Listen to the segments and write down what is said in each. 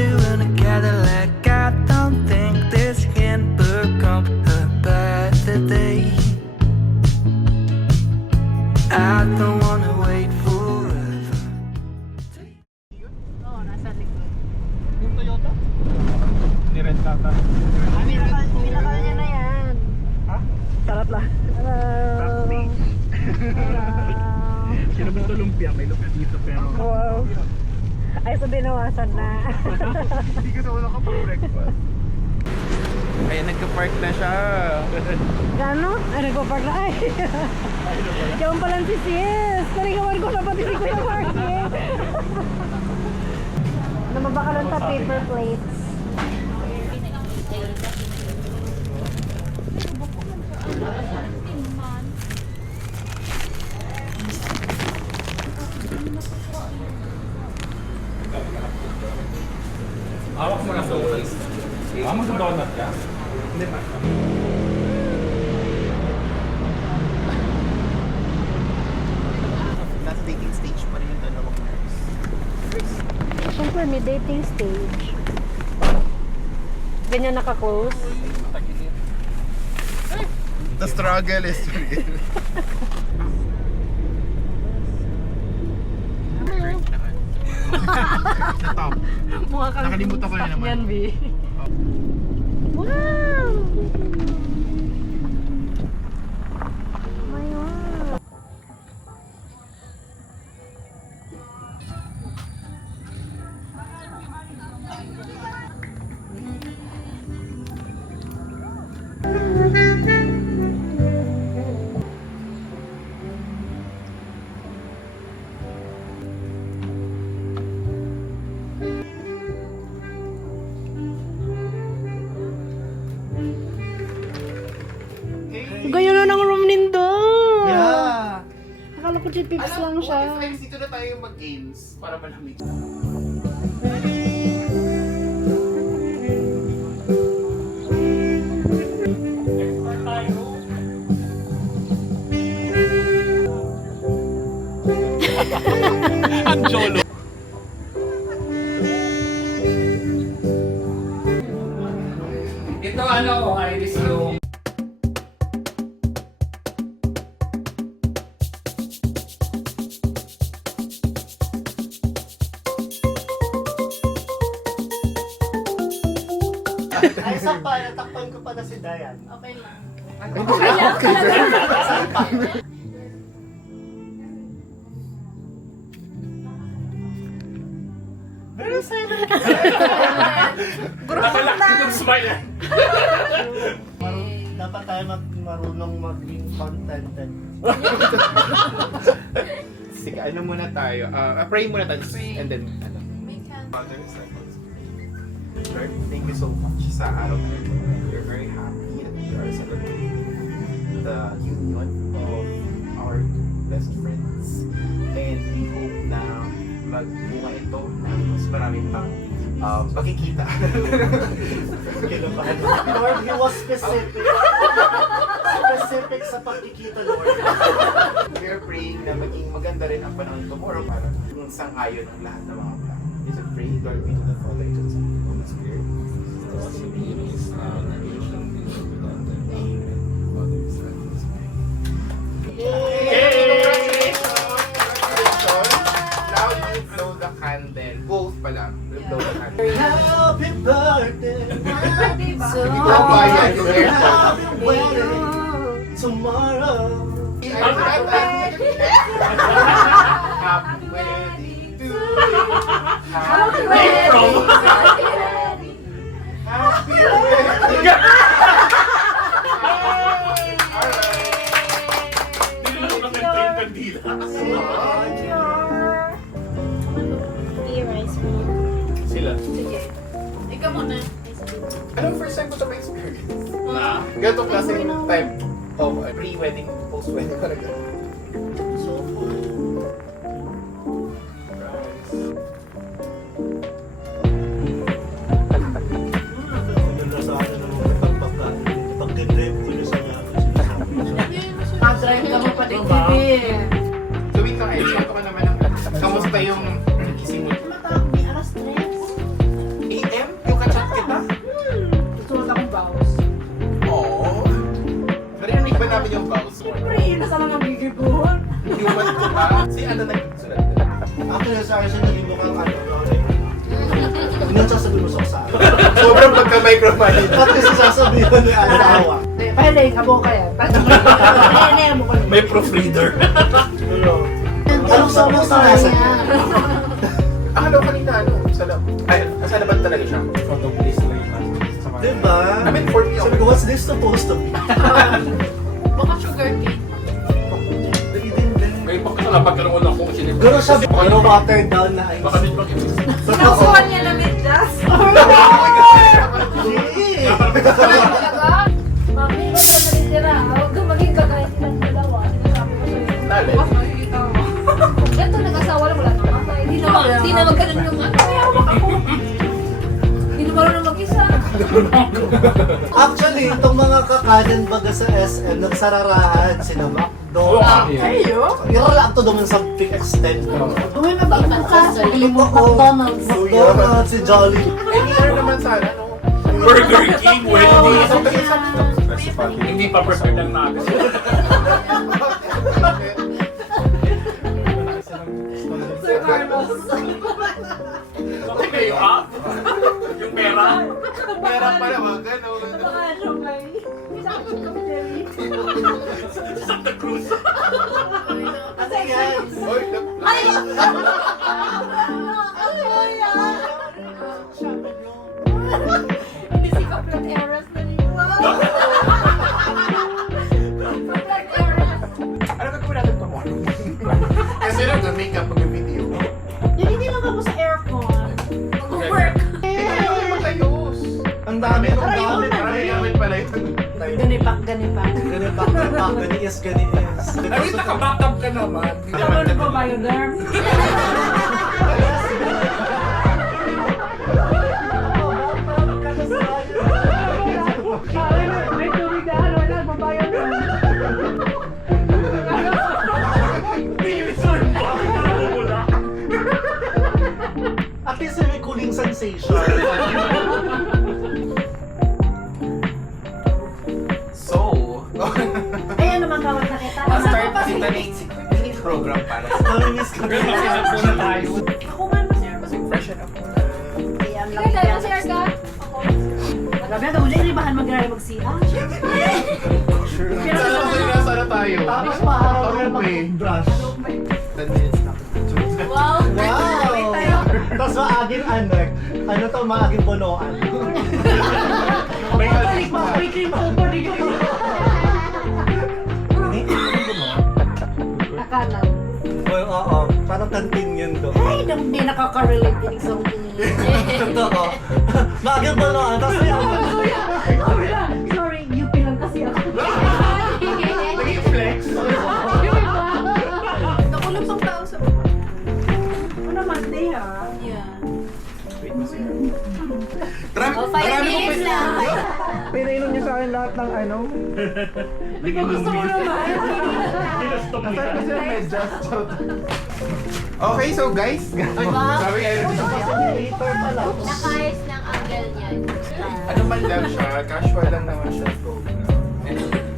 you in a Cadillac. I don't think this can become a bad day. I don't wanna wait forever. Oo, nasa likod. Yung Toyota? Ni-rent ata. Pinaka niya na yan. Ha? Sarap lang. Hello. Hello. Sino ba ito lumpia? May lumpia dito pero... Wow. Ay, so binawasan na. Hindi ka sa wala ka pang breakfast. Ayan, nagka-park na siya. Gano? Ay, nagpa-park na. Ay. Yung palang si Sis. Narigawan ko na pati si Kuya Marky. Namabakalan sa paper plates. Hawak mo na sa ulis. Mag-donut ka? Hindi pa. Nasa dating stage pa rin yung dalawang nurse. Siyempre, may dating stage. Ganyan naka-close. The struggle is real. Sa top. Mukha kang Nakalimutan ko na naman. Yan, B. Wow! My God. Gaya na ng room nindo. Yeah! Akala ko si Pips lang siya. Friends, dito na tayo mag-games para malamig. Ang jolo. Ito ano, Iris yung... Ay, isa pa, natakpan ko pa na si Dayan. Okay lang. Very silent. Nakalak smile. Dapat tayo marunong maging contented. Sige, ano muna tayo? Pray muna tayo. And then, ano? Father, Son, Holy Spirit. Lord, thank you so much sa araw na ito. We're very happy that we are celebrating the union of our best friends. And we hope na magbunga ito ng mas maraming pang pagkikita. Kilabahan. Lord, he was specific. Specific sa pagkikita, Lord. We are praying na maging maganda rin ang panahon tomorrow para yung sangayon ng lahat ng mga plan. Is it pray, Lord, be to the Father, to the Son, and to the Holy Spirit. Amen. Father, Son, Holy Spirit. Yay! Congratulations! Now you blow the candle. Both pala. Blow the candle. Happy birthday. Hindi ko bayan yung aircon. Happy wedding tomorrow. Happy wedding to you. Happy wedding. Happy wedding. Sila. Ikaw muna. Anong first time ko ito ma-experience? Ganito klase yung time of pre-wedding, post-wedding talaga. So fun. Maganda sa akin ang mga pagka-drive ko na sa Pag-drive ka mo pati TV. So wait lang, Iris, ito ka naman ang kamusta yung gising mo? Matapos, alas 3. sa akin siya naging mukhang ano, hindi ang sasabihin mo sa akin. Sobrang pagka-micromanage. Pati sa sasabihin ni Alawa. Pwede, kabo ka yan. Pwede, mo ko. May proofreader. Anong sa mga nasa? Akala ko kanina ano, sa lab. Ay, nasa laban talaga siya. Photo please lang yung Diba? I mean, for me, Sabi ko, what's this supposed to be? Baka sugar cane. May pagkakala pagkaroon ako kung sinip. Gano'n siya, ano, watered down na ice. Baka din bang ibig. Totoo. niya na medyas. Yee! Talaga? Mami, ba't ka nalitira? Huwag kang maging kagaya nilang dalawa. Sinasabi ko sa'yo. Dali. Bukas makikita mo. Ganito nag-asawa lang, wala nang ama. Hindi na magkaroon yung ano. Kaya hawak ako. Hindi na marunong mag-isa. Actually, itong mga kakanin baga sa SM, nagsararahan sila McDo. Yung lang to naman sa big extent. Uy, magbukas. McDonald's. McDonald's, si Jolly. Eh, meron naman sa ano. Burger King, Wendy's. Festival. Hindi pa perfect ang natin. Sir Carlos. Okay kayo ha? Yung pera? Pera pala, wag gano'n. Baka siya may... Isang kami, Jerry. Santa Cruz. Kasi yan. Oy, Ay! Hindi si Kaplan Eras na rin. Kaplan Eras. ano gagawin natin tomorrow? Kasi lang, mag-makeup, mag-video. Hindi lang ako sa aircon. Mag-work. Hindi tayo mag-ayos. Ang dami, ang dami. Marami gamit pala yun. Ganipak. Ganun pa, gani is. Ay, wait, naka-backup ka naman. Ano ba ba yung derm? May tubig na ano, wala, babayan na. At least may cooling sensation. So, Ayan naman kawat na kita. start kita ni program para sa Nami-miss ko na. Muna tayo. Ako man mas freshen up muna. Ayan lang. Ikaw tayo, share ka? Grabe, ako dyan, libahan mag-rari mag-siya. Sana tayo. Tapos maaraw na Okay. mag-brush. 10 minutes na. Wow. Wow! Tapos maaging ano to, maaging punuan. May May cream over dito. Nakanan. Well, oo. Parang kantin yun do. Ay, hindi nakaka-relate din sa Totoo. Maaging punuan. Tapos may ano. Sorry, UP lang kasi ako. Naging flex. Nakulong pang tao sa baba. Ano Monday ha? Yeah. Wait, masaya. Marami, Oh, 5 minutes lang. pinainom niya sa akin lahat ng ano. Gusto mo naman. Okay, so guys. Sabi ay Facilitator pala. Nakayos ng angle niyan. ano man lang siya, casual lang naman siya program.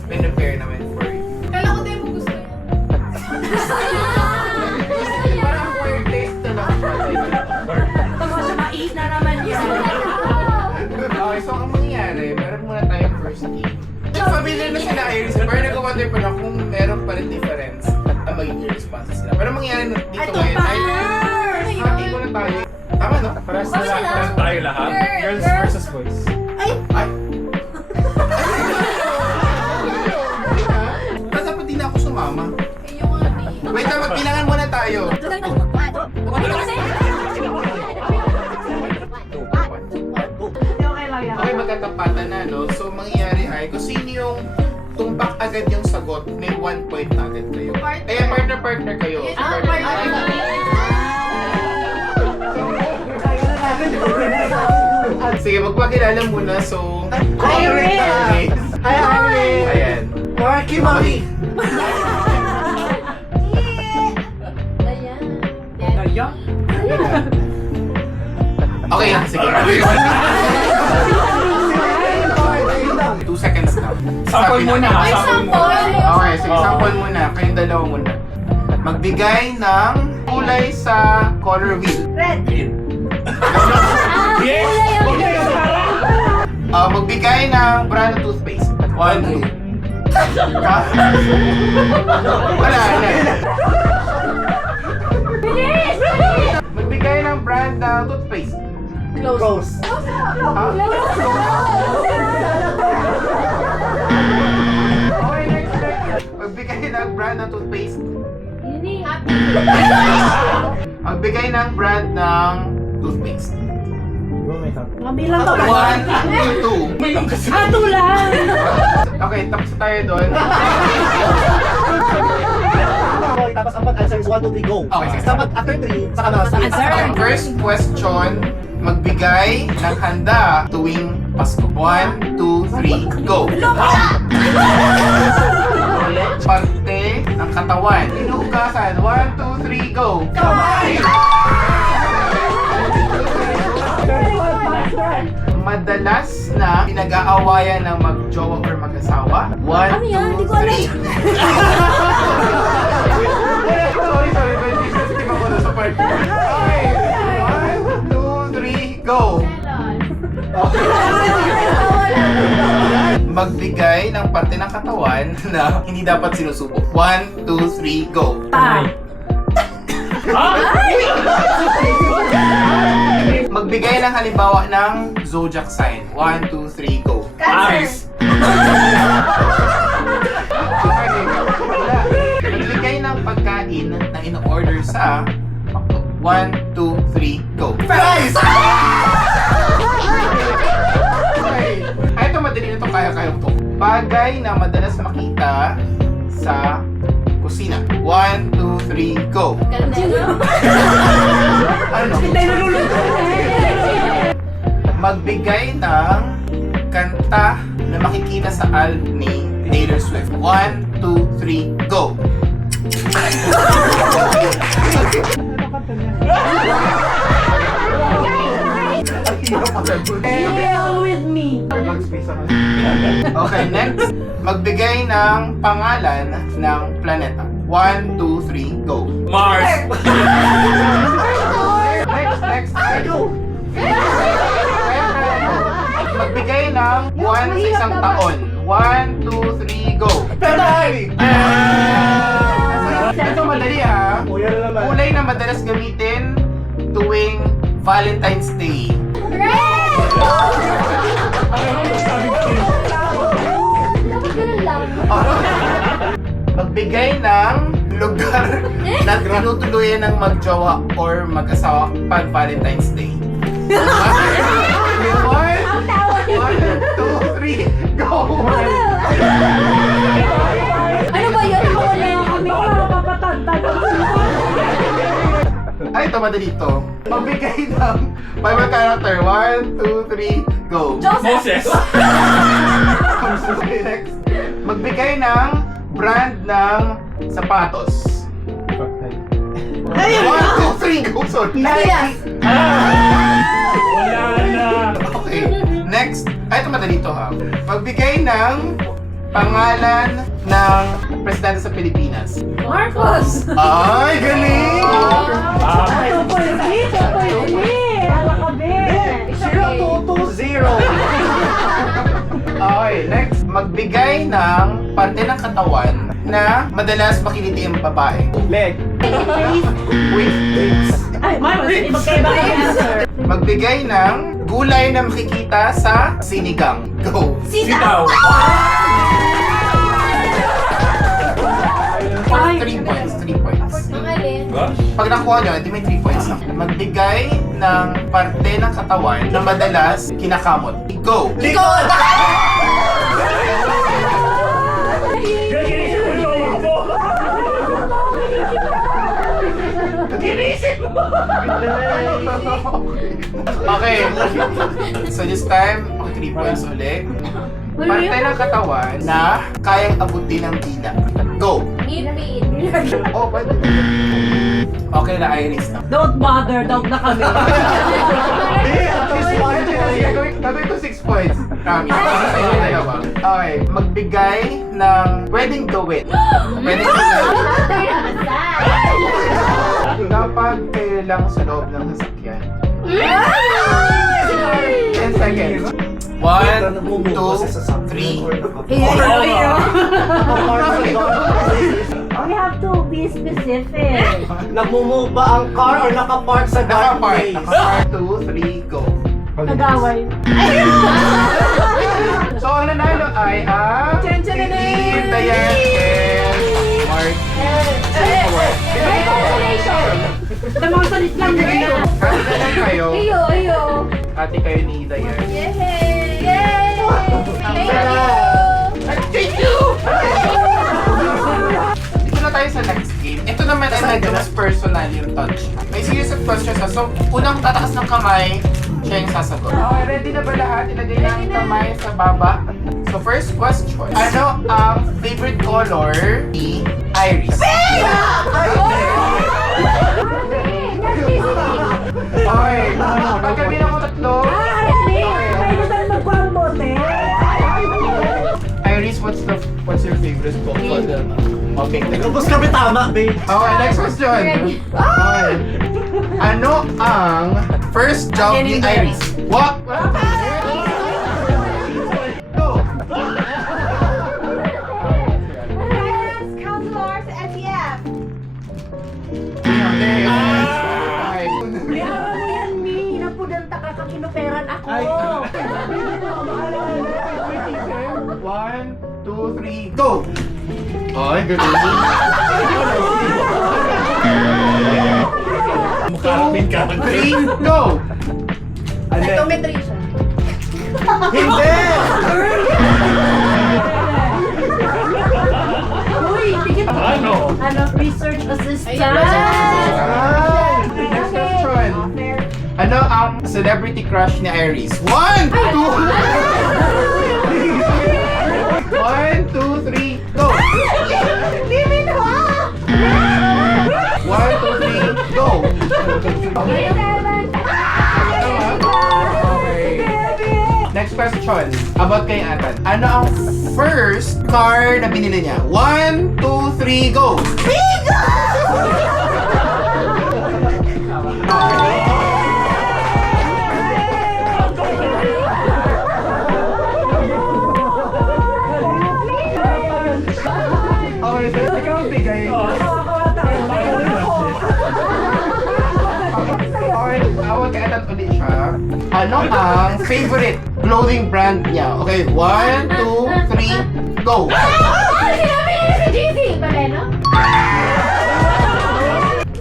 And prepare naman for you. Kala ko tayo mo gusto yun. Parang acquired taste na lang siya. Tapos sa mais na naman yan. Okay, so ang mangyayari, meron muna tayong first game. Familiar na sila Iris, pero nag-wonder pa lang kung meron pa rin difference ang magiging responses nila. Pero ang mangyayari dito ngayon ay hati ko na tayo. Tama no? Paras na lang. Paras tayo lahat. Girls versus boys. Ay! Ba't dapat di na ako sumama? Eh, yung ano eh. Wait lang, magbilangan muna tayo. Okay lang yan. Okay, magkatapatan na, no? So, mangyayari ay, kung sino yung tumpak agad yung sagot, may 1 point na agad kayo. Eh, partner kayo. Sige, magpakilala muna. So, Hi, Irene! Ayan. Marky Mami! Ayan. Okay lang, sige. 2 seconds na. Sample muna. Ay, sample! Okay, sige, sample muna. Kayong dalawa muna. Magbigay ng kulay sa color wheel. Red. Yes! Magbigay ng brand ng toothpaste. 1, 2. Wala na. Bilis! Magbigay ng brand ng toothpaste. Close. Okay, next. Magbigay ng brand ng toothpaste. Yun eh. Magbigay ng brand ng toothpaste. Mga bilang to. 1, 2. May lang kasi. Tulang! Okay, tapos na tayo doon. Okay, tapos ang answer is 1, 2, 3, go. Okay. Dapat after 3, saka na space. Okay, first question, magbigay ng handa tuwing Pasko. 1, 2, 3, go! Parte ng katawan. Hinugasan. 1, 2, 3, go! Madalas na pinag-aawayan ng mag-jowa or mag-asawa. 1, 2, 3. Ano yan? Hindi ko alam. Sorry. May sensitive ako na sa part. Okay. 1, 2, 3, go! Magbigay ng parte ng katawan na hindi dapat sinusubok. 1, 2, 3, go! Magbigay ng halimbawa ng zodiac sign. 1, 2, 3, go! Aris! Magbigay ng pagkain na in-order sa McDo. 1, 2, 3, go! Fries! Okay. Ay, ito madali na ito. Kaya to. Bagay na madalas makita sa kusina. 1, 2, 3, go! Ano? Magbigay ng kanta na makikita sa album ni Taylor Swift. 1, 2, 3, go! With me. Okay, next. Magbigay ng pangalan ng planeta. 1, 2, 3, go! Mars! Next. Magbigay ng buwan sa isang taon. 1, 2, 3, go! February! Ito madali ha. Kuya na naman. Kulay na madalas gamitin tuwing Valentine's Day. Dapat ganun lang. Magbigay ng lugar na tinutuluyan ng magjowa or mag-asawa pag Valentine's Day. 1, 2, 3, go! Ano ba yun? Nakawala yung kami. Ay, ito madali ito. Magbigay ng Bible character. 1, 2, 3, go! Moses! Okay, next. Magbigay ng brand ng sapatos. 1, 2, 3, go! Sorry. Wala na! Okay, next. Ay, ito madali ito ha. Magbigay ng pangalan ng presidente sa Pilipinas. Marcos! Ay, galing! Zero, 2, 0. Okay, next. Magbigay ng parte ng katawan na madalas makiliti ang babae. Leg. Wait. Ay, magkaiba ang answer. Magbigay ng gulay na makikita sa sinigang. Go! Sitaw! 3 points. Mangalin. Diba? Pag nakuha nyo, hindi may 3 points na. Magbigay ng parte ng katawan na madalas kinakamot. Go! Likod! Okay. So this time, 3 points ulit. Parte ng katawan na kayang abutin ng dila. Go! Ngipin. Oh, pwede. Okay na, Iris na. Don't bother, doubt na kami. Gagawin ko 6 points. Promise. Ayun na ba? Okay. Magbigay ng pwedeng gawin. Pwedeng gawin. After na kasal. Kapag kayo lang sa loob ng sasakyan. 10 seconds. 1, 2, 3. We have to be specific. Nagmumove ba ang car or nakapark sa dark Naka-part. place? Naka-part. 2, 3, go. Nagaway. So, ang nanalo ay ang Team Dayan and Mark. Tamang salit lang nila. Ate na lang kayo. Iyo. Ate kayo ni Dayan. Yay! Yay! Thank Thank you! Dito na tayo sa next game. Ito naman ay medyo mas personal yung touch. May series of questions. So, unang tatakas ng kamay, siya yung sasagot. Okay, ready na ba lahat? Ilagay na ang kamay sa baba. So, first question. Ano ang favorite color ni Iris? Okay. Pagkabi na ko tatlo. Iris, what's your favorite color? Okay. Tapos kami tama, babe. Okay, next question. Okay. Ano ang first job ni Iris? What? Go. Counselor sa SEF. Okay. Kaya mo yan, Mi. Hinapudan ta ka kinuperan ako. 1, 2, 3, go! Ay, galing. Makarapin ka. 3, go! Psychometry siya. Hindi! Uy, tigit. Ano? Research assistant. Ah, next question. Ano ang celebrity crush ni Iris? 1, 2, 1, 2, 3, go! 1, 2, 3, go! Okay. Next question. About kay Atan. Ano ang first car na binili niya? 1, 2, 3, go! Okay, so ikaw ang bigay. Okay, awag kay Atan ulit siya. Ano ang favorite clothing brand niya? Okay, 1, 2, 3, go! Sinabi niya sa GC! Baleno?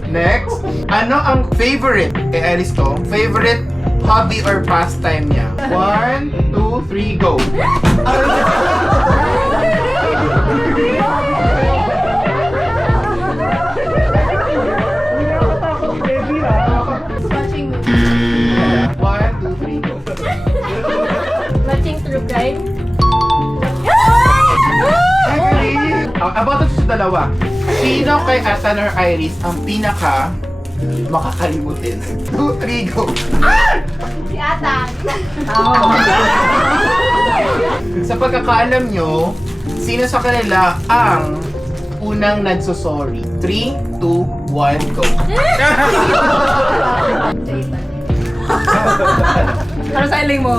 Next, ano ang favorite kay Iris to? Favorite hobby or pastime niya? 1, 2, 3, go! Watching movie. 1, 2, 3, go! Watching true crime. Ay, galing! About ito sa dalawa. Sino kay Atan or Iris ang pinaka makakalimutin? 2, 3, go! Si Ata. Sa pagkakaalam nyo, sino sa kanila ang unang nagsosorry? 3, 2, 1, go! Ano sa iling mo?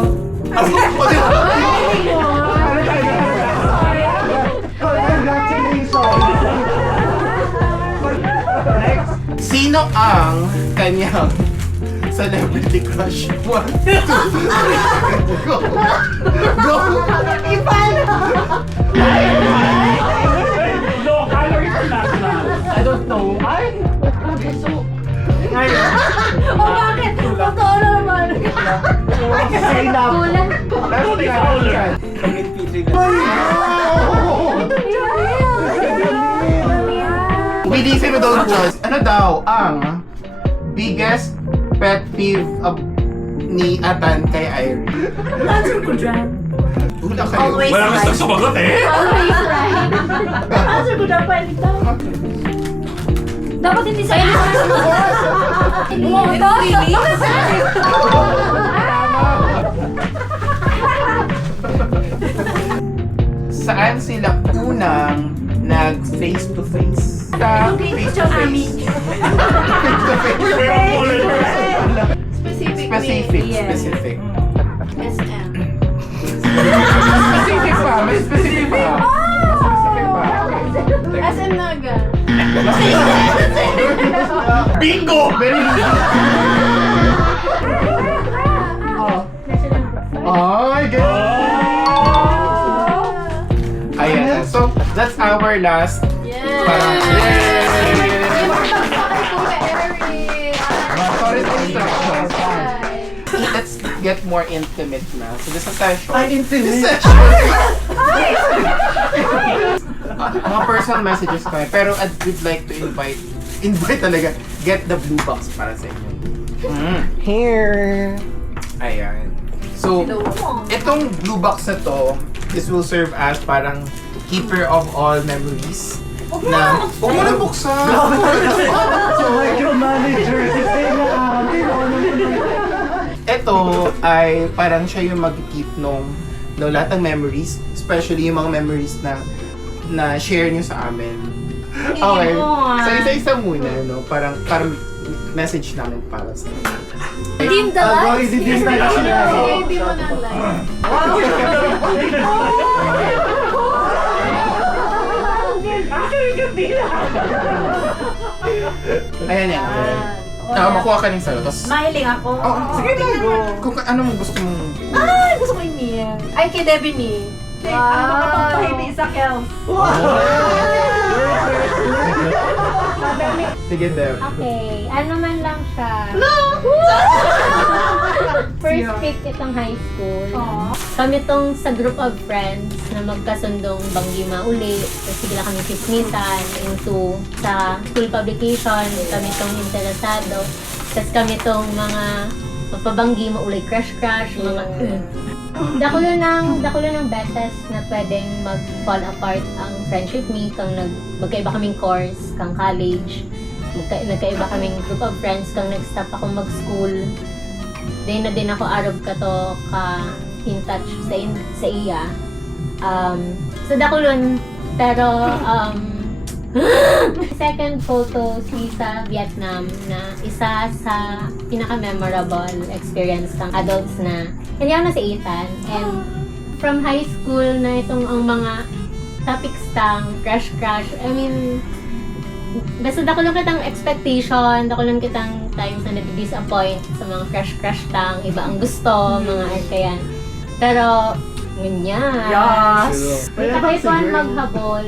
Next, sino ang kanyang celebrity crush? 1, 2, 3, go! Go! I don't know. Ay! So, O bakit? Totoo naman. Say na. Kulang. last question. Bilisin mo daw, Joyce. Ano daw ang biggest pet peeve ni Atan kay Iris? Answer ko dyan. Una kayo. Always right. sumagot eh. Always right. Answer ko dyan pa ito. Dapat hindi sa iyo Saan sila unang nag face to face? Sa face to face. Face to face. Bingo! Very easy. Ay, ayan. So, that's our last. Parang, sorry for instructions. Let's get more intimate na. So, this is session. This session. Mga personal messages kami. Pero I'd like to invite talaga, get the blue box para sa inyo. Here. Ayan. So, itong blue box na to, this will serve as parang keeper of all memories. Na, huwag mo na buksan! So, micromanager. Ito ay parang siya yung mag-keep nung lahat ng memories, especially yung mga memories na share nyo sa amin. Okay. So, isa-isa muna, no? Parang message namin para sa inyo. Dim the lights. Dim the lights. Hindi mo na lights. Ayan yan. Makuha ka ng salo. Tapos, Smiling ako. sige na. Kung ano mo gusto mong... Ay, gusto ko yung Ay, kay Debony. Ang makapagpahindi sa Kels. Sige, Deb. Okay, ano man lang siya. First pick itong high school. Kami tong sa group of friends na magkasundong banggima uli. Tapos bigla kami chismisan into sa school publication. Kami tong interesado. Tapos kami tong mga magpabanggima uli, crush, mga dakulo ng beses na pwedeng mag-fall apart ang friendship me kang magkaiba kaming course, kang college, nagkaiba kaming group of friends kang nag-stop ako mag-school. Then na din ako arog ka to ka in touch sa iya. So dakulon pero second photo si sa Vietnam na isa sa pinaka-memorable experience ng adults na hindi ako na si Ethan. And from high school na itong ang mga topics tang crush. I mean, basta dako lang kitang expectation, dako lang kitang times na nadi-disappoint sa mga crush tang, iba ang gusto, mga arkayan. Pero, ganyan. Yes! Kahit one maghabol,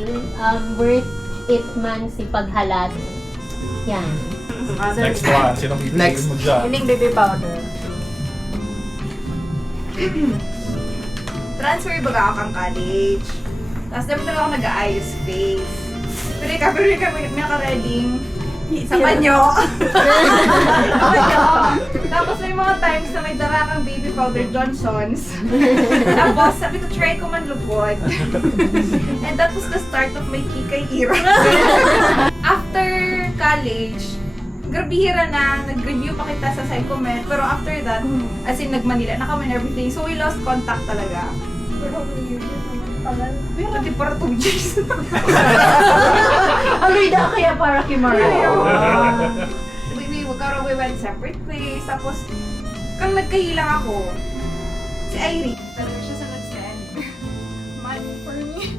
worth it man si paghalat. Yan. Next one. Sinong pipiliin Next. mo dyan? Hiling baby powder. Transfer baga ako kang college. Tapos dapat talaga ako nag-aayos face. Pero kami naka-reading sa banyo. Tapos may mga times na may dara kang baby powder Johnson's. Tapos sabi ko, try ko man lupod. And that was the start of my kikay era. After college, grabihira na, nag-review pa kita sa Psychomed. Pero after that, as in nag-Manila na kami and everything. So we lost contact talaga. Pero how many years naman? Pati para 2 years. Aloy na kaya para kay Maria. We went separate ways. Tapos, kang nagkahilang ako, si Irene. Talaga siya sa nag-send. Money for me.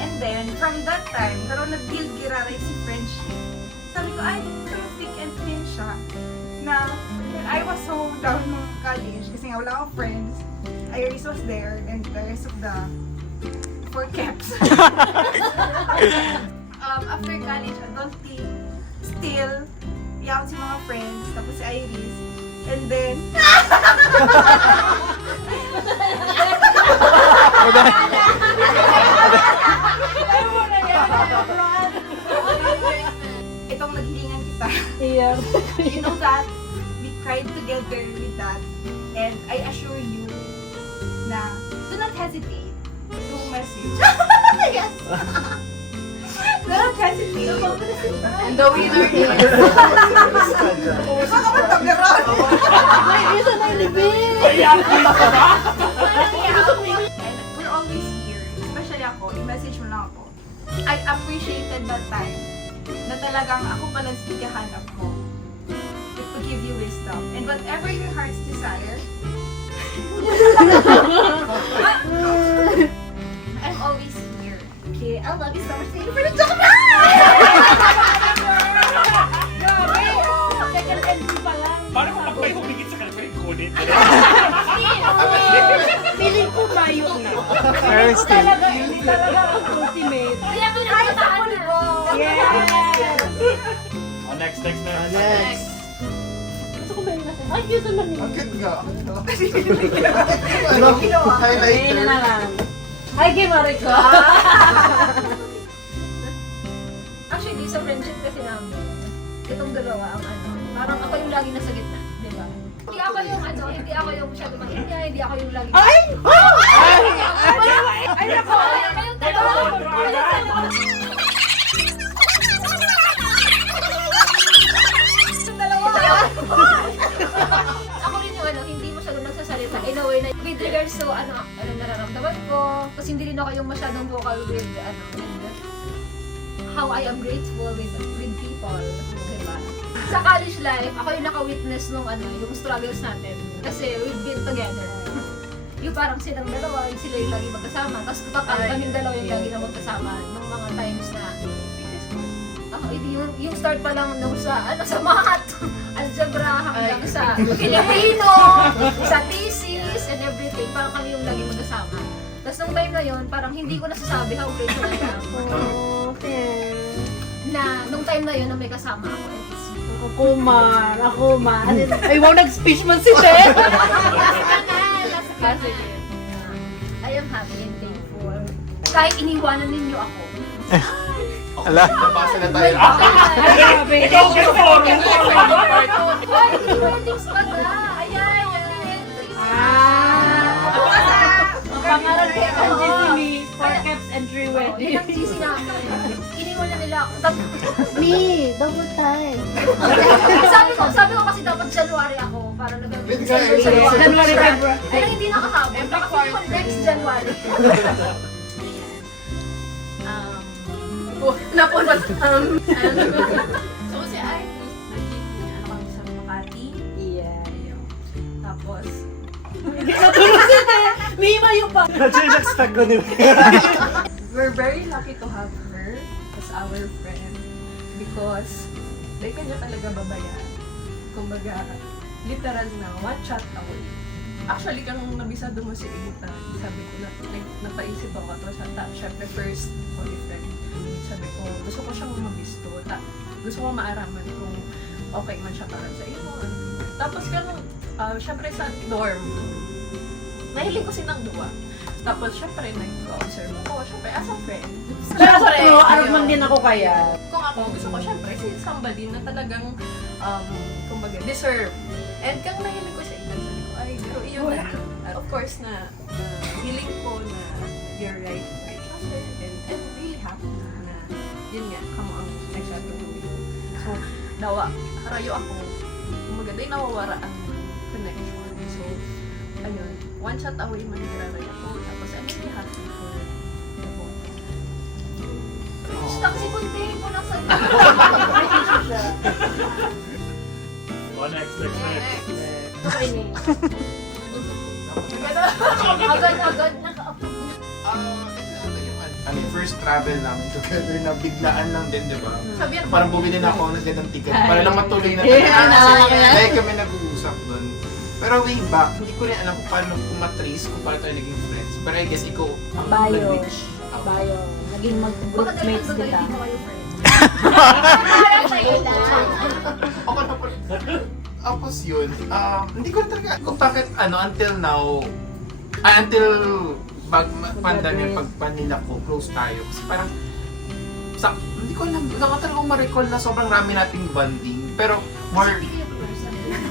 And then, from that time, karoon nag-build giraray si friendship. Sabi ko, ay, pero thick and thin siya. Na, when I was so down ng college, kasi nga wala akong friends, Iris was there, and the rest of the 4 caps. After college, adulting, still, iyak si mga friends, tapos si Iris, and then, itong naghilingan kita. Yeah. You know that, we cried together with that, and I assure you na do not hesitate to message. Yes! Do not hesitate. And the winner is... Baka matagaran! Ay, isa na ilibig! And we're always here. Especially ako, i-message mo lang ako. I appreciated that time na talagang ako pala sikahanap mo. It will give you wisdom. And whatever your heart's desire, I'm always here. She, I love you so much. Thank you for the chocolate! Grabe! Second entry pa lang. Paano kung ako ay humigit sa kanya? Kunin. Feeling ko mayo na. Very still. Hindi talaga ang ultimate. Kaya ko nagpataan na. Yes! Oh, next. Next. Gusto ko ba yung nasa? Ay, cute naman yun. Ang cute nga. Ano? Ayun na Highlighter. lang. Ay, kay Marika. Actually, sa friendship kasi namin, itong dalawa ang ano, parang ako yung lagi nasa gitna, di ba? Hindi ako yung ano, hindi ako yung masyado maingay, hindi ako yung lagi... Ay! Ay, nako! Kayong dalawa! Yung dalawa! Ako rin yung ano, hindi masyado nagsasalita in a way na with regards to ano nararamdaman ko, kasi hindi rin ako yung masyadong vocal with ano, how I am grateful with people, diba? Sa college life, ako yung naka-witness nung ano, yung struggles natin. Kasi we've been together. Yung parang silang dalawa, yung sila yung lagi magkasama. Tapos total, kaming dalawa yung lagi na magkasama nung mga times na yung start pa lang nung sa ano sa math, algebra hanggang sa Filipino, sa thesis and everything, parang kami yung lagi magkasama. Tapos nung time na yon, parang hindi ko nasasabi how grateful I am. Okay. Na nung time na yon na may kasama ako. Ako man. Ay, wow, nag-speech man si Ted. Kasi I am happy and thankful. Kahit iniwanan ninyo ako. Ala, napasa na tayo. Grabe. Ikaw ang forum. Ay, weddings pa na. Ayan. Ang pangalan ni GC for caps and three weddings. Ang GC namin. Iniwanan nila ako. Me, double time. Sabi ko kasi dapat January ako para Pwede ka, eh. January, February. Pero hindi nakahabol. Baka ko next January. Napunod. So si Artus, naging ano kami sa Makati. Yeah. Tapos, Natulog si Ted. May mayo pa. Actually, expect ko nila. we're very lucky to have her as our friend because di kanya talaga babayan. Kumbaga, literal na one chat away. Actually, kung nabisado mo si Ita, sabi ko na, napaisip ako to sa syempre first holy friend. Sabi ko, gusto ko siyang mabisto. Gusto ko maaraman kung okay man siya para sa iyo. Tapos ganun, syempre sa dorm, nahiling ko silang duwa. Tapos syempre, nag-observe ko, syempre as a friend. Pero sa true, arap man din ako kaya. Kung ako, gusto ko syempre si somebody na talagang, kumbaga, deserve. And kung nahiling ko siya, sabi ko, ay, pero iyon na. Of course na, feeling ko na you're right for each other. And I'm really happy na, yun nga, kamo ang nagsasabi. So, harayo ako, kumbaga, di nawawara ang connection. So, ayun, one shot away man niraray ako. Tapos, I'm really happy for the both. Stop si Kunti mo lang sa Oh, next. Agad-agad naka-upload. I mean, first travel namin together na biglaan lang din, di ba? Sabihan Parang bumili na ako ng gandang ticket para lang matuloy na tayo. Kaya kami nag-uusap doon. Pero way back, hindi ko rin alam kung paano kumatrace kung paano tayo naging friends. Pero I guess ikaw ang Bayo. nag-reach. Bayo. Naging Baka mag-groupmates talagang kita. hindi mo kayo friends. Ako na po. Tapos yun, hindi ko talaga kung bakit until now, until pandemic, pag Manila ko, close tayo. Kasi parang, hindi ko alam, wala ko talagang ma-recall na sobrang rami nating bonding. Pero more,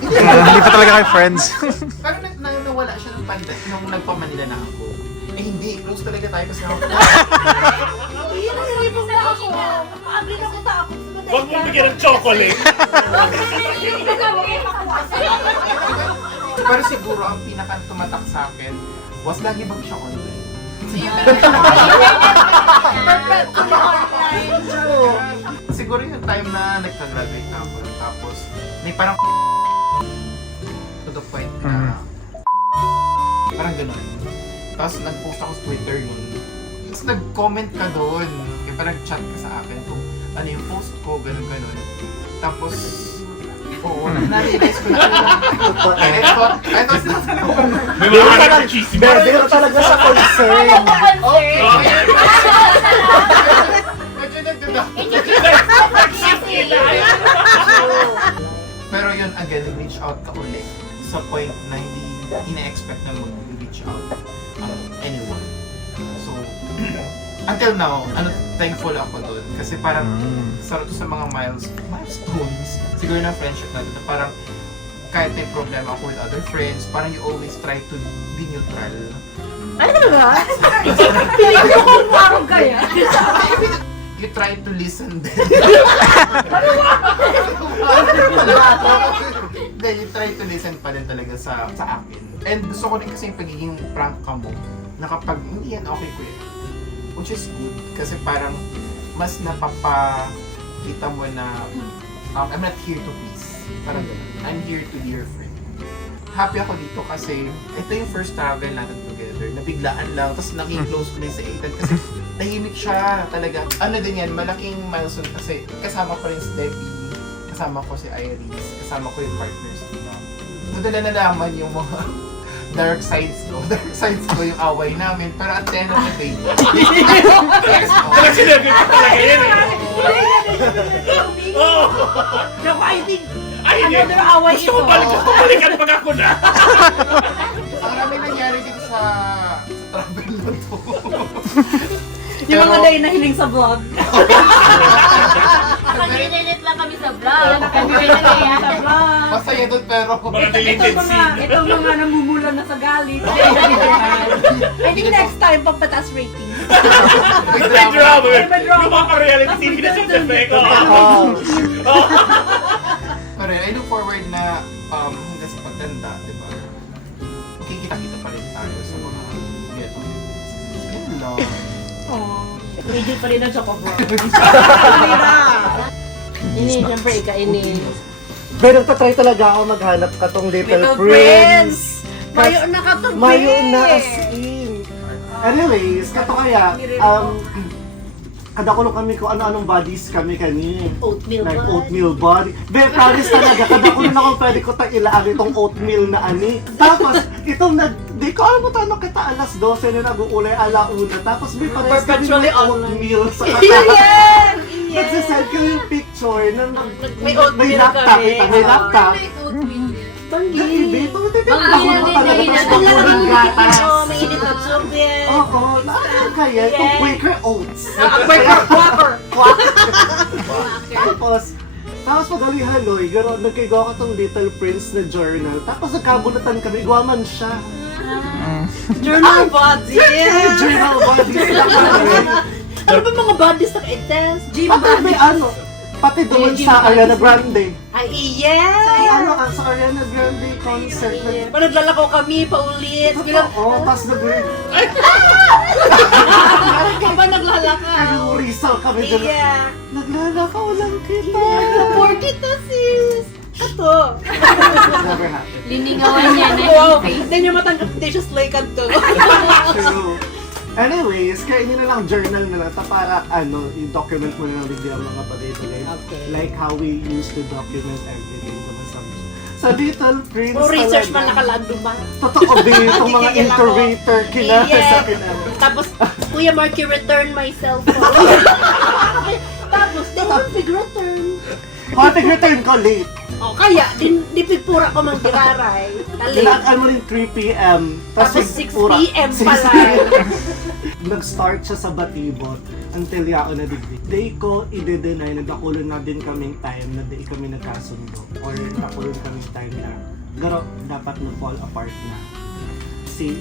Hindi pa talaga kayo friends. pero nawala siya ng pandemic nung nagpa-Manila na ako. Eh hindi, close talaga tayo kasi ako. Yun ang nalipong na ako. Agree na ko ta ako. Huwag mo bigyan ng chocolate. Pero siguro ang pinaka tumatak sa akin was lagi bang siya online. Siguro yung time na nagka-graduate na ako. Tapos may parang to the point na parang gano'n. Tapos nag-post ako sa Twitter nun. Tapos nag-comment ka doon. Kaya pa nag-chat ka sa akin kung ano yung post ko, ganun. Tapos, oo, na-realize ko na. I thought sinasabi ko. May mga chismis. Berde talaga sa concern. Pero yun, again, reach out ka ulit sa point na hindi ina-expect na mag-reach out anyone. So, until now, thankful ako doon. Kasi parang sarap to sa mga milestones, siguro na friendship natin, na parang kahit may problema ako with other friends, parang you always try to be neutral. Ano talaga? Piling ko kung parang kaya. You try to listen din. Then you try to listen pa din talaga sa akin. And gusto ko din kasi yung pagiging prank ka mo, na kapag hindi yan okay ko yun. Which is good. Kasi parang mas napapakita mo na I'm not here to please. Parang ganun. I'm here to be your friend. Happy ako dito kasi ito yung first travel natin together. Nabiglaan lang. Tapos naging close ko din sa Ethan kasi tahimik siya talaga. Ano din yan, malaking milestone kasi kasama ko rin si Debbie, kasama ko si Iris, kasama ko yung partners ko. Doon na nalaman yung mga dark sides ko yung away namin. Pero at the end of the day, Talaga sinabi ko talaga yan eh. Oo. Naku, I think Ay, hindi. another away Gusto ko ito. balikan pag ako na. ang marami nangyari dito sa travel na to. Yung mga day na hiling sa vlog. Nakaginilit lang kami sa vlog. Kami rin na kaya. Sa vlog. Masaya doon pero Mga deleted scene. Itong mga namumulan na sa galit. I think next time, pagpataas ratings. may May drama. May drama. Yung mga reality TV na sa effect. Pero I look forward na hanggang sa pagtanda, di ba? Makikita-kita pa rin tayo sa mga get yun lang. Hindi pa rin ang chocolate. Ini, siyempre, ikainin. Pero nagtatry talaga ako maghanap ka tong Little Little Prince. Prince! Mayo na ka to, Mayo na as in. Anyways, kato kaya, kadakulo kami kung ano-anong bodies kami kani. Oatmeal Like body. oatmeal body. Be, promise talaga, kadakulo na ako pwede ko tang ilaan itong oatmeal na ani. Tapos, itong di ko alam mo tayo kita alas 12 na nag-uulay alauna. Tapos may parehas kami Perpetually ng oatmeal sa Iyan! kataas. Iyan! Nagsasend ko yung picture ng May oatmeal laptop, kami. kita, may laptop. Banggi. Ibe, tumitigil Banggi ako din, talaga banggi tapos din. mapulang gatas. Oo, may init na soup yan. Oo, ano kaya? Itong Quaker Oats. Tapos madali haloy, gano'n, nagkagawa ko tong Little Prince na journal. Tapos nagkabulatan kami, guwaman siya. Journal body. Journal body sila kami. Ano ba mga bodies na intense? Gym Pati may ano, pati doon sa Ariana Grande. Ay, iya! Ano, sa Ariana Grande concert. Naglalakaw kami, paulit. Bilang, Oo, tapos Kaba naglalaka. Rizal kami dyan. Iya. Naglalakaw lang kita. Support kita, sis. Ito. Never happened. Liningawan niya na Wow. yung face. Hindi niya matanggap. Hindi siya slay ka to. True. Anyways, kaya hindi na lang journal na lang para i-document mo na lang bigla ang mga bagay-bagay. Okay. Like how we used to document everything naman sa Little Prince. Puro research man talaga. nakalando ba? Totoo ba itong mga Gigigil ako. incubator kinasa Yes. sa akin. Tapos, Kuya Marky, return my cellphone. Tapos, they don't return. Konting return ko late. O, kaya, di pigpura ko mang diraray. Tali. Kailangan mo rin 3 p.m. Tapos 6 pura- p.m. 6 pala. Nag-start siya sa Batibot until yao na digdig. Day ko i-deny na dakulan na din kaming time na di kami nagkasundo. Or dakulan kaming time na garo dapat na fall apart na si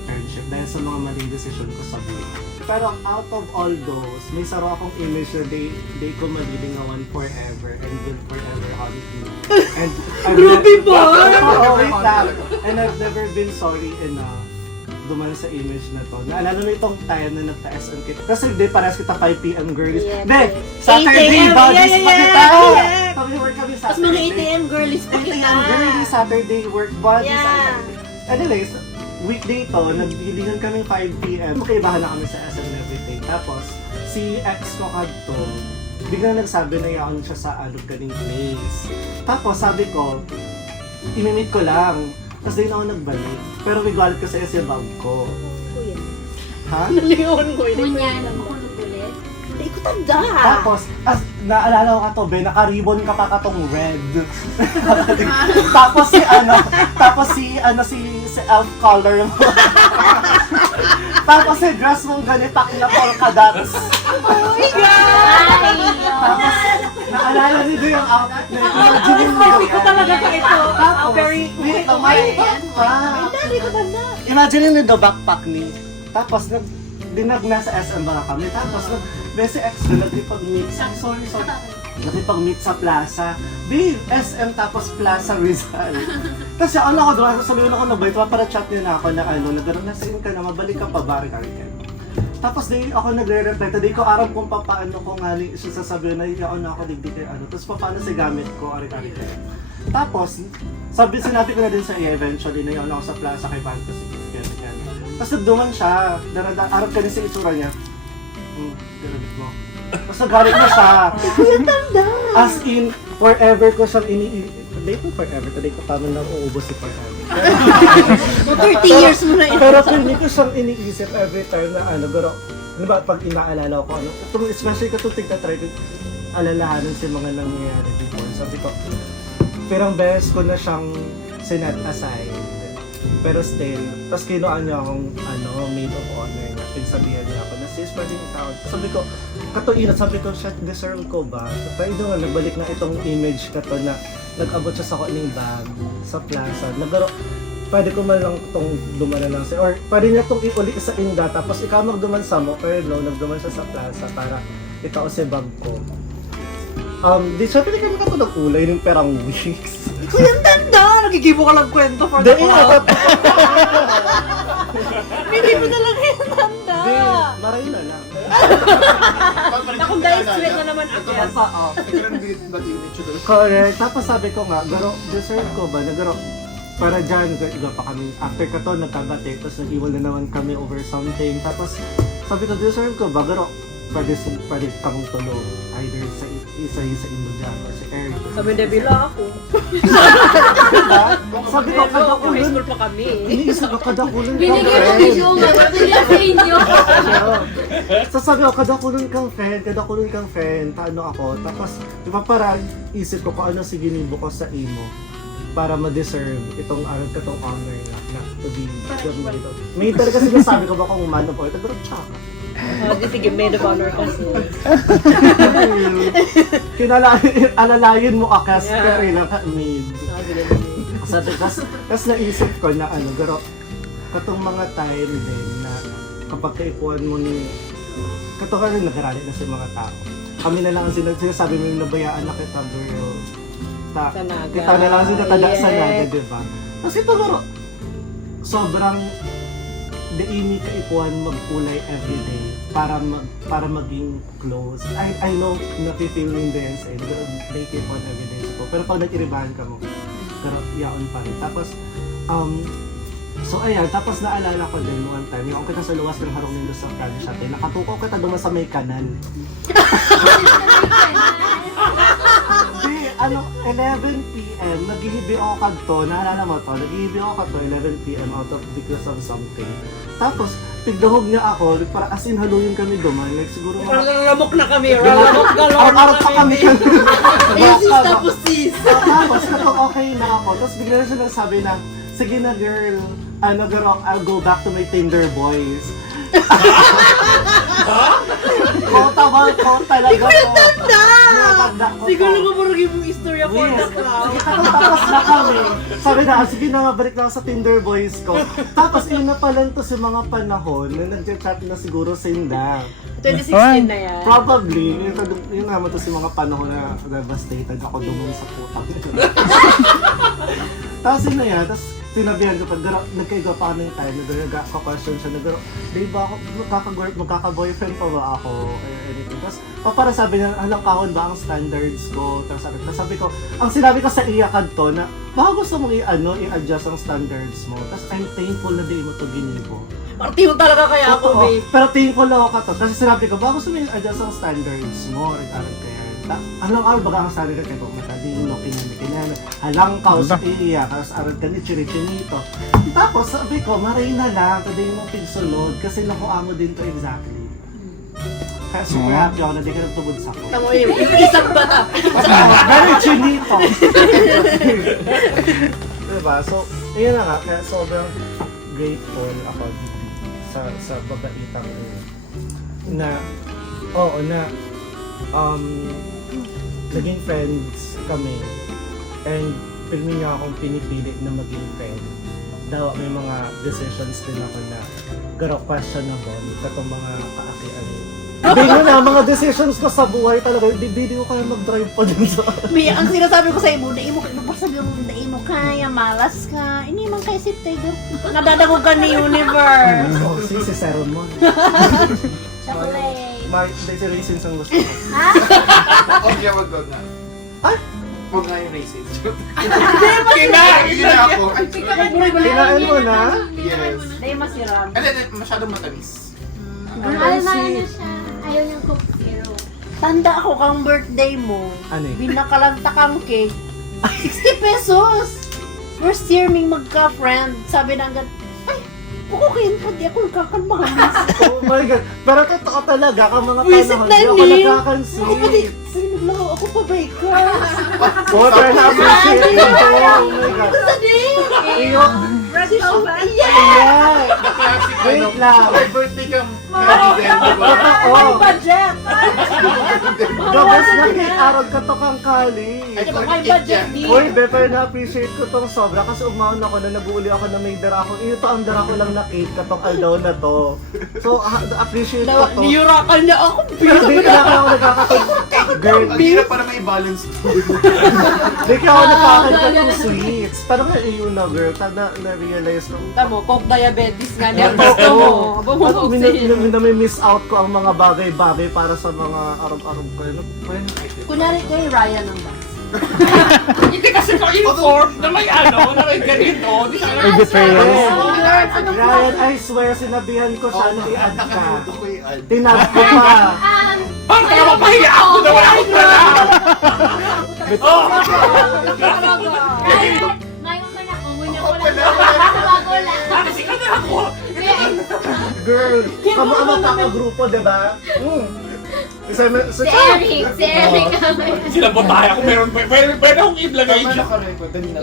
friendship dahil sa mga maling decision ko sa buhay. Pero out of all those, may saro akong image na they ko malilingawan forever and will forever haunt me. And Grabe ba? Oo, wait lang. And I've never been sorry enough duman sa image na to. Naalala mo itong time na nagta-SM kita. Kasi di pares kita 5 p.m. girlies. Yeah, Be, 8 Saturday a.m. bodies Yeah, pa yeah, kita! yeah. Kami-work kami Tapos Saturday. mga 8 a.m. girlies pa 8 kita. a.m. girlies, Saturday work bodies. Yeah. Anyways, weekday to, nagbilingan kaming 5 p.m. Magkaibahan na kami sa SM and everything. Tapos, si ex ko kadto, biglang nagsabi na yaon siya sa alog ganing place. Tapos, sabi ko, imimit ko lang. Tapos din ako nagbalik. Pero may galit ko sa yung bag ko. Ha? Naligawan ko. Kunyan, makulog ulit. Hindi ko tanda. Tapos, naalala ko ka to, Ben, naka-ribbon ka pa katong red. tapos si elf color mo. Tapos si dress mo ganit na polka dots. Tapos, naalala niyo yung outfit na yun. Imagine mo Hindi ko talaga ka ito. Tapos, Very... Hindi ko tanda. Imagine niyo the backpack ni. Tapos, dinag na sa SM ba kami. Tapos, besi ex ko nagkipag-meet sa, sorry. Nakipag-meet sa plaza. Babe, SM tapos Plaza Rizal. Tapos yung ano ko doon, sabihin ako na ba, ito para chat niya na ako na nagkaroon na sin ka na, mabalik ka pa, bari ka. Tapos di ako nagre-reply, di ko aram kung paano ko nga siya sasabihin na yun ako digdig kay Tapos paano si gamit ko, ari-ari kayo. Tapos, sinabi ko na din sa iya eventually na yun ako sa plaza kay Fantasy. Tapos nagduman siya, arap ka din sa itsura niya. Garamit mo. Tapos nagalit na siya. As in, forever ko siyang Today ko forever. Today ko tama na uubos si forever. 30 years mo na ito. Pero hindi ko siyang iniisip every time na pero ba pag inaalala ko especially kung tigna-try ko alalahanan si mga nangyayari before. Sabi ko, pirang beses ko na siyang sinet aside. Pero still, tapos kinuha niya akong maid of honor niya. Pinagsabihan niya ako na sis, pwede niya tawag. Sabi ko, katuinat, sabi ko, shit, deserve ko ba? Pero doon nga, nagbalik na itong image ka to na nag-abot siya sa kuning bag sa plaza. Pwede ko man lang itong dumana lang siya. Or pwede niya itong iuli sa inda, tapos ikaw magduman sa mo, pero no, nagduman siya sa plaza para itao si bag ko. Di siya pwede kami katulog kulay ng perang weeks. Hindi ko yan tanda. Nagigibo ka lang kwento for the Dahil crowd. Hindi mo talaga yan tanda. maray na lang. Akong dahil sweet na naman ako. Correct. Tapos sabi ko nga, garo, deserve ko ba? Nagaro, para dyan, iba pa kami. After ka to, nagkabate, tapos nag-iwal na naman kami over something. Tapos sabi ko, deserve ko ba? Garo, pwede kang tulong. Either sa isa imo dyan or sa Eric. Sabi Debila ako. Sabi ko, High kadakulan. school pa kami. Iniisip ko, kadakulan kang Binigay mo friend. yung mabigyan sa inyo. So sabi ko, kadakulan kang friend, taano ako. Tapos, di ba parang isip ko kung ano si ginibo ko sa imo para ma-deserve itong katong honor na to be dito. May talaga sinasabi ko ba kung man of honor, pero tsaka. Di sige, maid of honor kasi. Alalayin mo akas, Yeah. pero ilang maid. Sabi, kas naisip ko na garo, katong mga time din na kapag kaipuan mo ni, katong rin nagaralit na sa mga tao. Kami na lang ang sinasabi mo yung nabayaan na kita, girl. Sa Naga. Kita na lang sila tada sa Yes. Naga, diba? Kasi ito garo, sobrang daimi kaipuan magkulay everyday para maging close. I know nafe-feel din sa inyo, pero they keep on everyday po. Pero pag nag-iribahan ka mo, pero yaon pa rin. Tapos, so ayan, tapos naalala ko din one time, yung kita sa luwas ng harong nindo sa Prado Shop, nakatuko kita duman sa may kanan. Di, 11 p.m. naghihibi ako kadto, naalala mo to, naghihibi ako kadto 11 p.m. out of because of something. Tapos, pigdahog niya ako, para as in haluyin kami duman, like siguro Ralamok na kami. Ralamok galore na Arap pa kami. Isis tapos sis. Tapos, kapag okay na ako, tapos bigla na siya nagsabi na, sige na girl, girl, I'll go back to my Tinder boys. Kota talaga ko. Siguro ko parang yung istorya for the crowd. Tapos na kami. Sabi na, sige na nga, balik na ako sa Tinder boys ko. Tapos yun na pala to sa mga panahon na nag-chat na siguro sa Inda. 2016 na yan. Probably. Yun naman to sa mga panahon na devastated ako dumong sa putang. Tapos yun na yan. Tapos sinabihan ko pa, nagkaiga pa kami ng time, nag-question siya, di ba ako, magkaka-boyfriend pa ba ako, or anything. Tapos, para sabi niya, halang kahon ba ang standards ko? Tapos sabi ko, ang sinabi ko sa iyakad to, na baka gusto mong i-adjust ang standards mo. Tapos, I'm thankful na di mo to ginibo. Partiyo talaga kaya ako, Oo, babe. pero tingin ko lang ka to. Kasi sinabi ko, baka gusto mo yung adjust ang standards mo, regarding kaya. Alang araw baga ang standard kay kung matading no, kinami. Halang ka sa iya, kasi arad ka ni Chirichinito. Tapos sabi ko, maray na lang, taday mo pigsunod, kasi nakuha mo din to exactly. Kaya super happy ako na di ka nagtubod sa ko. Tamo yung isang bata. Very chinito. Diba? So, ayun na nga, kaya sobrang grateful ako sa babaitang na, oo, na naging friends kami and pilmi niya akong pinipilit na maging friend. Daw may mga decisions din ako na garo questionable katong mga kaakian. Hindi mo na, mga decisions ko sa buhay talaga, hindi ko kaya mag-drive pa din sa... Mia, ang sinasabi ko sa imo, na imo kayo pasabi mo, na imo kaya, malas ka. Ini man kay Sip Tiger. Nadadago ka ni Universe. Oh, si Sermon. Chocolate. Bakit si Raisins ang gusto ko? Huwag niya, wag na. Ay! Huwag na yung racing. Kinain Hindi na ako. Ay, Kinain mo na? yes. Dahil masiram. Ano, masyadong matamis. Mahal na ano siya. Ayaw niyang Coke Zero. Tanda ako kang birthday mo. Ano eh? Binakalanta kang cake. 60 pesos! First year ming magka-friend. Sabi na agad, ay, kukukin ka, di ako nagkakalmahamis. Oh my God. Pero totoo talaga, ang mga Wisit panahon, na di ako Neil. Ako pati, nagkakansit. sabi naglaho ako pa bakers. Water na appreciate ko. Oh my God. Iyo. Yeah. Classic, Wait lang. May birthday ka. Diba? Totoo. budget! Gabas na kay-arag ka to kang kali. Ay, May budget din. Uy, better na-appreciate ko tong sobra kasi umaon ako na nag-uuli ako na may dara ko. Ito ang dara ko lang na cake katong aldaw na to. So, appreciate ko to. Niyurakan niya ako. Pero di ka na ako nagkakatog. Girl, Ang hirap para may balance. di ka ako nagkakatog ng sweets. Parang nga yun na girl, na-realize ko. Tamo, coke diabetes nga niya. Gusto mo. Aba mo oxygen. Minamiss out ko ang mga bagay-bagay para sa mga araw-araw ko. Kunyari ko yung Ryan ang dance. Hindi kasi ko informed na may ano, na may ganito. Di siya May betrayal. Ano Ryan, I swear, sinabihan ko siya na i-add ka. Nakatuto ko yung ad. Tinag ko pa. Parang kaya mapahiya ako na wala akong pala. Oh! Ngayon ba na umunya ko lang. Bago lang. Kasi ka na ako. Girl, kamo ang magkakagrupo, diba? Si Eric. Si Eric kami. Sinabot tayo ako. Pwede akong iblagay Tama dyan. naka-record. Dali na.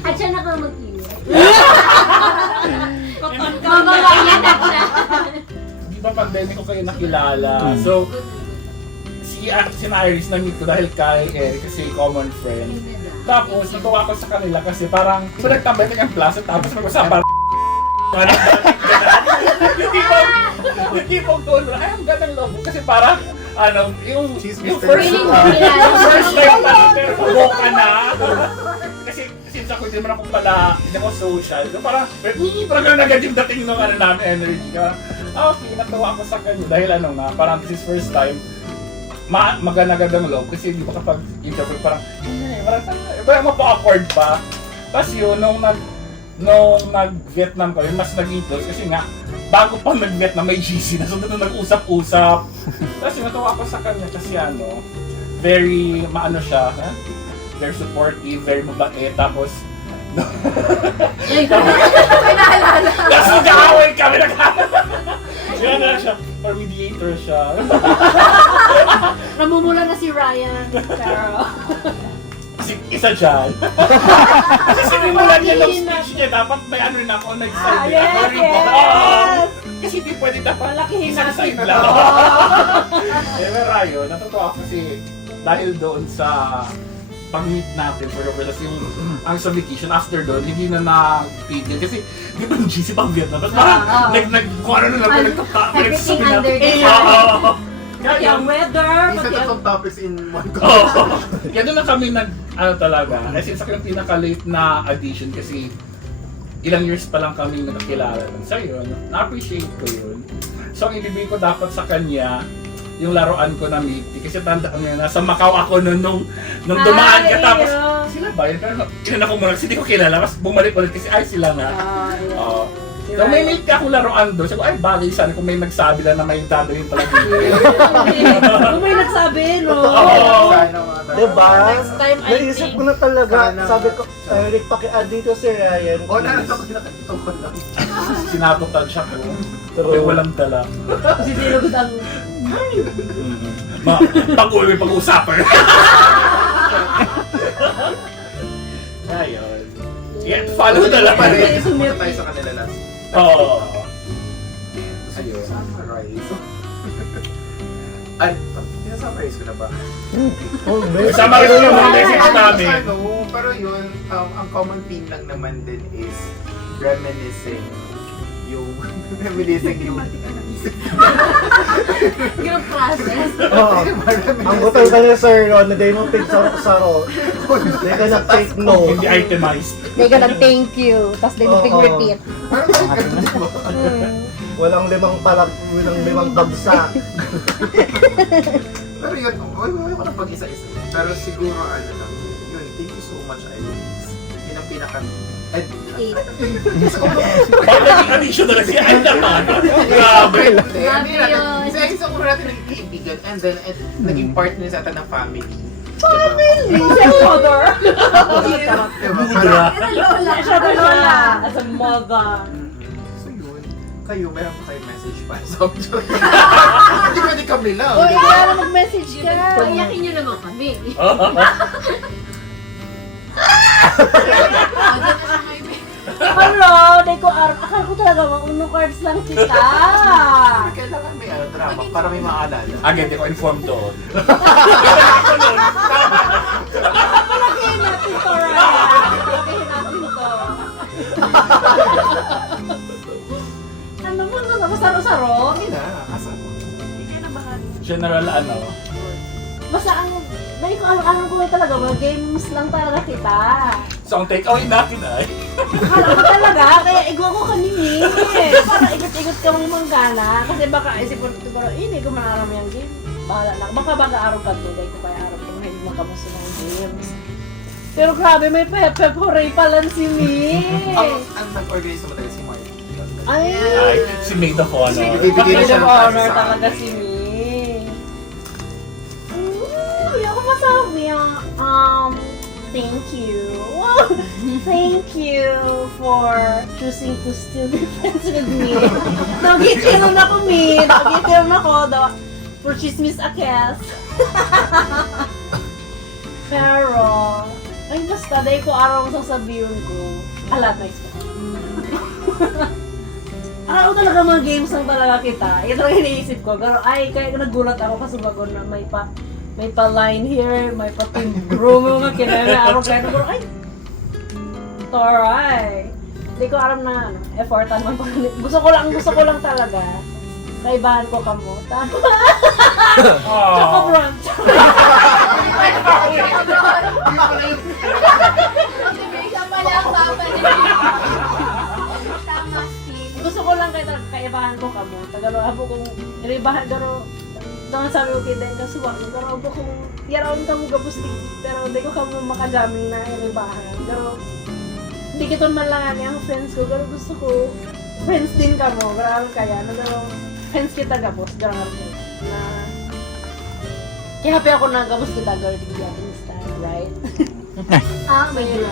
At siya nakamag-iwan. Koton-koton. Mamamayan na siya. Di ba pandemic ko kayo nakilala? So, si Iris na-meet ko dahil kay Eric kasi common friend. Tapos, natuwa ko sa kanila kasi parang nagtambay na yung plaza tapos nag-usapan. Yung tipong tono, ay ang gandang loob mo kasi parang ano, yung first time pa pero pabok ka na. Kasi since ako hindi naman ako pala, hindi ako social. So parang parang agad yung dating ng ano namin energy ka. Okay, natuwa ako sa kanya dahil ano nga, parang this is first time maganda ang loob kasi hindi pa kapag interview parang parang mapa-awkward pa. Tapos yun, nung nag-Vietnam kami, mas naging close kasi nga, bago pang nag-Vietnam may GC na, so doon nag-usap-usap. Tapos yung natuwa ko sa kanya kasi ano, very, maano siya, very supportive, very mabait, tapos, tapos nag-aaway kami, Yan na siya, or mediator siya. Namumula na si Ryan. Pero, Isa dyan. Kasi sinimulan niya ng speech niya, dapat may ano rin ako, nag-side din ako rin. Kasi hindi pwede dapat Malakihin isang natin. side lang. Pero yun, natutuwa ako kasi dahil doon sa pag-meet natin for the first yung ang sa vacation after doon, hindi na na-pigil kasi di ba yung GC pang Vietnam? Tapos parang kung ano na lang, Everything under the sun. pati ang weather, Isa pati ang... tatlong topics in one go. Kaya doon na kami ano talaga, kasi sa yung pinaka-late na addition kasi ilang years pa lang kami nakakilala nun. So yun, na-appreciate ko yun. So ang ibibigay ko dapat sa kanya, yung laruan ko na Mickey, kasi tandaan niya, nasa Macau ako nung dumaan ka tapos, sila ba yun? Pero kinan ako muna kasi hindi ko kilala, tapos bumalik ulit kasi ay sila nga. Oo. So may mate ka akong laruan doon. Sabi ko, ay bagay sana kung may nagsabi lang na may dadalhin talaga. Kung may nagsabi, no? Oo. Sana mga tao. Diba? Next time, I Naisip think. ko na talaga. Sana. Sabi ko, Eric, paki-add dito si Ryan. O, please." nakakita ko lang. Sinatotal siya ko. True. May walang dala. Kasi tinugod ang... Pag-uwi, pag-uusapan. Ayun. Yeah, follow na lang. Pa rin. Pumunta tayo sa kanila last. Oo. Ayun. Summarize. Ay, summarize ko na ba? Kasama rin yung mga message namin. Ano, pero yun, ang common theme lang naman din is reminiscing yung Yung process. Oo. Ang butang ka niya, Sir Ron, na day mo pick saro-saro. Hindi ka na-take note. Hindi itemized. They gonna thank you. Tapos they Oo. repeat. Walang limang bagsak. Pero yun, wala ko na pag-isa-isa. Pero siguro ano lang, yun, thank you so much, Iris. Yun ang pinaka... Eight. Pag naging additional na siya, ay naman. Grabe. Grabe yun. Kasi isa ko natin naging kaibigan and then naging partner sa atin ng family. Mother. Mudra. Lola. Siya ba lola? As a mother. So yun, kayo, meron pa kayong message pa sa joke. Hindi pwede kami lang. Uy, di ba? kaya mag-message ka. Payakin niyo naman kami. Hello, di ko akala ko talaga uno cards lang kita. Kailangan may drama para may maalala. Again, di ko informed doon. Palakihin natin to, Ryan. Palakihin natin to. Ano mo na, saro-saro? Hindi na, kasama. General ano? Basta ang, dahil ko alam ko talaga, mga games lang talaga kita. So ang take away natin ay Akala ko talaga, kaya igwa ko kanini. Para ikot-ikot ka mong manggana. Kasi baka isip ko, siguro, hindi ko manaram yung game. Bahala na. Baka araw ka to, dahil ko kaya araw ko, hindi makamusta ng games. Pero grabe, may pepe hooray pala si Mi. Ang nag-organize naman talaga si Mark. Ay, si Maid of Honor. Bibigyan Maid siya of ng honor pass sa talaga akin. si Mi. Hindi ako masabi thank you. Thank you for choosing to still be friends with me. Nagitinom ako, Mi. Nagitinom ako. For chismis akes. Pero, ay basta, dahil ko araw ang sasabihin ko. Alat na isip. Araw talaga mga games lang talaga kita. Ito ang iniisip ko. Pero ay, kaya nagulat ako kasi bago na may pa line here, may pa team room mga kinaya. Araw kaya nagulat, ay, taray. Hindi ko alam na ano, effortan man pa. Gusto ko lang talaga. Kaibahan ko kamo. Tama. Choco brunch. Motivation pala ang papa niya. Tama, Steve. Gusto ko lang kaibahan ko kamo. Tagalo abo kong iribahan garo. Doon sabi ko kay Den ka suwag. Garo abo kong yarawon kamo gabustik. Pero hindi ko kamo makajaming na iribahan. Garo hindi kiton man lang ang friends ko. Garo gusto ko friends din kamo. Garo kaya no garo friends kita gabos. Garo na kaya happy ako na gabos kita garo di yakin style, right? Ah, may yun.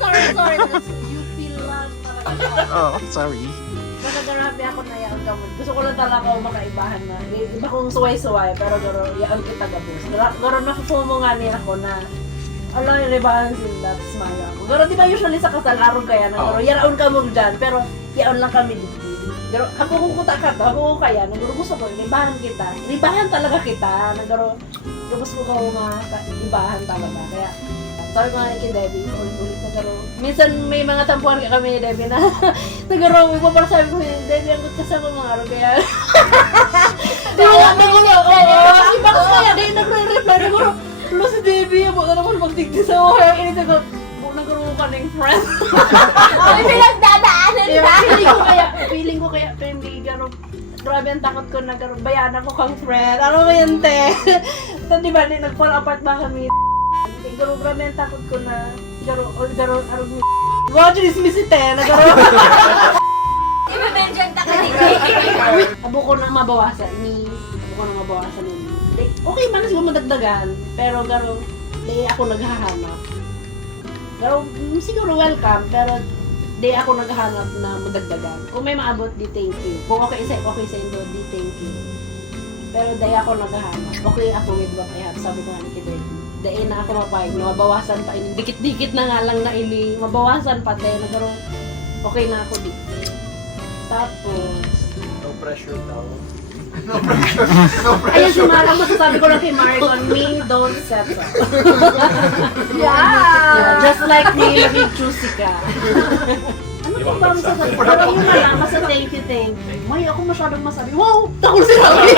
Sorry. Sorry. You feel lang talaga. Oh, sorry. Basta gano'n happy ako na yaon ka mo. Gusto ko lang talaga ako makaibahan na. Iba kong suway-suway, pero gano'n yaon kita gabos. Gano'n nakukuha mo nga niya ako na ala, iribahan sila, smile ako. Gano'n di ba usually sa kasal, araw kaya na gano'n, yaon ka mo dyan, pero yaon lang kami dito. Gano'n, ako kung kuta ka to, ako kung kaya, nagano'n gusto ko, iribahan kita. Iribahan talaga kita, nagano'n, gusto ko ibahan talaga. Kaya, sabi ko nga kay Debbie, ulit-ulit na garo. Minsan may mga tampuhan kami ni Debbie na nagaro, may para sabi ko, Debbie, ang good kasama mga araw, kaya... Di ba nga, si Max kaya, dahil nagre-reply, nagaro, lo si Debbie, ako na naman magtigdi sa ako, kaya init ako, nagaro ka ng friend. Ay, pinagdadaanan Kaya ka. feeling ko kaya, hindi garo, grabe ang takot ko na garo, bayanan ko kang friend. Ano ba yan, te? Di ba, nag-fall apart ba kami? Siguro grabe ang takot ko na garo, arog, watch this misite, nagaro. I-mention ta ka dito. Abo ko na mabawasan ni okay man siguro madagdagan pero garo di ako naghahanap garo siguro welcome pero di ako naghahanap na madagdagan kung may maabot di thank you kung okay sa indo di thank you pero di ako naghahanap okay ako with what I have sabi ko nga ni Kiday di na ako mapayag na mabawasan pa ini dikit-dikit na nga lang na ini mabawasan pa tayo na garo okay na ako dito tapos No pressure daw. No pressure. No ayun si pressure. Mara, masasabi ko lang kay Mark on me, don't settle. Yeah! Just like me, maging choosy ka. Ano pa ba masasabi? Pero yun na lang, basta thank you. May ako masyadong masabi, wow! Takol sinabi!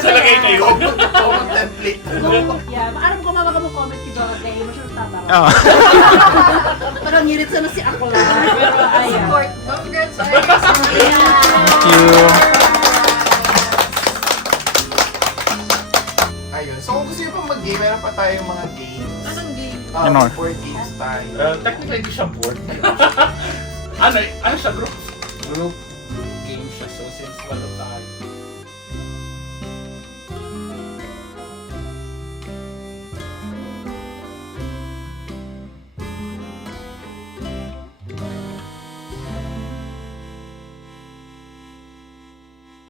Sa lagay na yun. Common template. Yeah, alam ko mamaka mo comment kay Jonathan, masyadong tatawa. Oo. Parang ngirit sana si ako lang. Pero ayan. Support. Congrats, Thank you. Ayun. So kung gusto nyo pang mag-game, meron pa tayong mga games. Anong game? Ano? Board games tayo. Technically, hindi siya board. ano siya? Group game siya. So, since wala tayo.